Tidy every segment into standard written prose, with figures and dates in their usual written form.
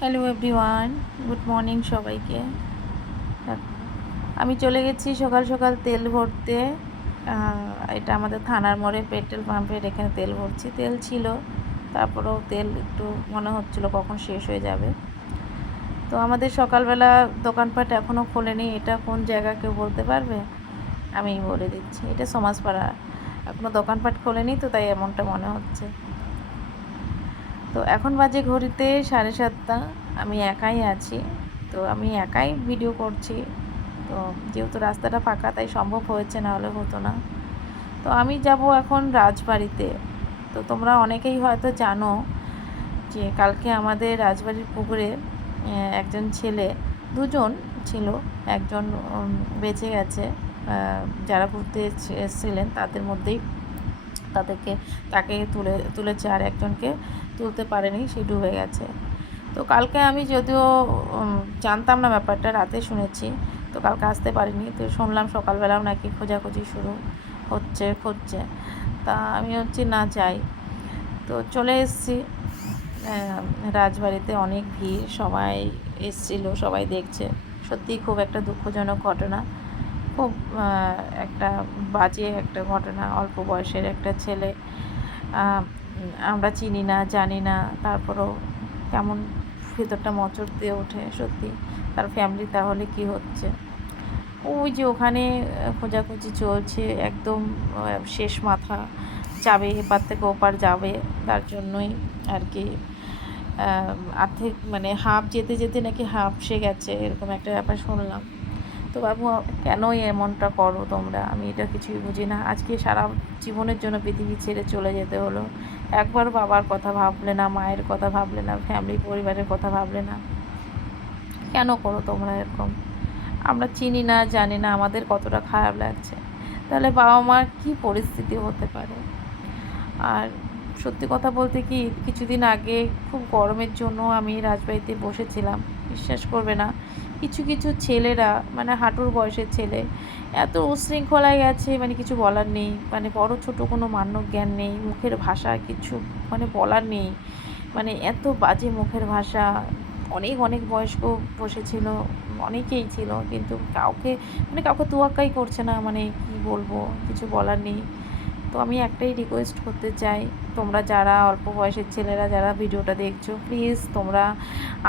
Hello everyone, good morning সবাইকে। আমি চলে গেছি সকাল সকাল তেল ভরতে। এটা আমাদের থানার মোড়ে পেট্রোল পাম্পের এখানে তেল ভরছি। তেল ছিল, তারপরেও তেল একটু মনে হচ্ছিল কখন শেষ হয়ে যাবে। তো আমাদের সকালবেলা দোকানপাট এখনও খোলেনি। এটা কোন জায়গা কেউ বলতে পারবে? আমি বলে দিচ্ছি, এটা সমাজপাড়া। এখনও দোকানপাট খোলেনি, তো তাই এমনটা মনে হচ্ছে। তো এখন বাজে ঘড়িতে 7:30। আমি একাই আছি, তো আমি একাই ভিডিও করছি। তো যেহেতু রাস্তাটা ফাঁকা, তাই সম্ভব হয়েছে, না হলে হতো না। তো আমি যাব এখন রাজবাড়িতে। তো তোমরা অনেকেই হয়তো জানো যে কালকে আমাদের রাজবাড়ির পুকুরে একজন ছেলে, দুজন ছিল, একজন বেঁচে গেছে। যারা ঘুরতে এসেছিলেন তাদের মধ্যেই তাকে তুলেছে, আর একজনকে তুলতে পারেনি, সে ডুবে গেছে। তো কালকে আমি যদিও জানতাম না ব্যাপারটা, রাতে শুনেছি। তো কালকে আসতে পারিনি। তো শুনলাম সকালবেলাও নাকি খোঁজাখুঁজি শুরু খুঁজছে। তা আমি না যাই। তো চলে এসেছি রাজবাড়িতে। অনেক ভিড়, সবাই এসছিল, সবাই দেখছে। সত্যিই খুব একটা দুঃখজনক ঘটনা, খুব একটা বাজে একটা ঘটনা। অল্প বয়সের একটা ছেলে, আমরা চিনি না, জানি না, তারপরেও কেমন ভেতরটা মোচড় দিয়ে ওঠে সত্যি। তার ফ্যামিলি তাহলে কি হচ্ছে। ওই যে ওখানে খোঁজাখুঁজি চলছে, একদম শেষ মাথা যাবে, এপার থেকে ওপার যাবে, তার জন্যই আর কি। আর্ধেক মানে হাঁপ যেতে যেতে নাকি হাঁপসে গেছে, এরকম একটা ব্যাপার শুনলাম। তো বাবু, কেনই এমনটা করো তোমরা? আমি এটা কিছুই বুঝি না। আজকে সারা জীবনের জন্য পৃথিবী ছেড়ে চলে যেতে হলো। একবার বাবার কথা ভাবলে না, মায়ের কথা ভাবলে না, ফ্যামিলি পরিবারের কথা ভাবলে না? কেন করো তোমরা এরকম? আমরা চিনি না, জানি না, আমাদের কতটা খারাপ লাগছে। তাহলে বাবা মার কী পরিস্থিতি হতে পারে? আর সত্যি কথা বলতে কি, কিছুদিন আগে খুব গরমের জন্য আমি রাজবাড়িতে বসেছিলাম। বিশ্বাস করবে না, কিছু কিছু ছেলেরা, মানে হাঁটুর বয়সের ছেলে, এত উশৃঙ্খলায় গেছে, মানে কিছু বলার নেই। মানে বড় ছোট কোনো মান্য জ্ঞান নেই, মুখের ভাষা কিছু মানে বলার নেই। মানে এত বাজে মুখের ভাষা। অনেক অনেক বয়স্ক বসেছিল, অনেকেই ছিল, কিন্তু কাউকে তোয়াক্কাই করছে না। মানে কি বলবো, কিছু বলার নেই। তো আমি একটাই রিকোয়েস্ট করতে চাই, তোমরা যারা অল্প বয়সের ছেলেরা যারা ভিডিওটা দেখছো, প্লিজ তোমরা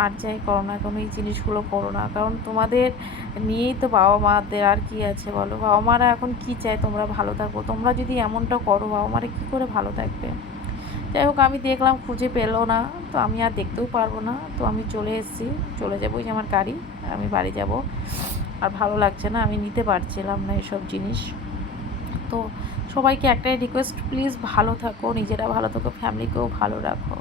আর যাই করো না, কোনো এই জিনিসগুলো করো না। কারণ তোমাদের নিয়েই তো বাবা মাদের আর কি আছে বলো? বাবা মারা এখন কি চায়? তোমরা ভালো থাকো। তোমরা যদি এমনটা করো, বাবা মারা কী করে ভালো থাকবে? যাই হোক, আমি দেখলাম খুঁজে পেলো না, তো আমি আর দেখতেও পারবো না। তো আমি চলে এসেছি, চলে যাবো। ওই যে আমার গাড়ি, আমি বাড়ি যাব। আর ভালো লাগছে না, আমি নিতে পারছিলাম না এসব জিনিস। তো সবাইকে একটাই রিকোয়েস্ট, প্লিজ ভালো থাকো, নিজেরা ভালো থাকো, ফ্যামিলিকেও ভালো রাখো।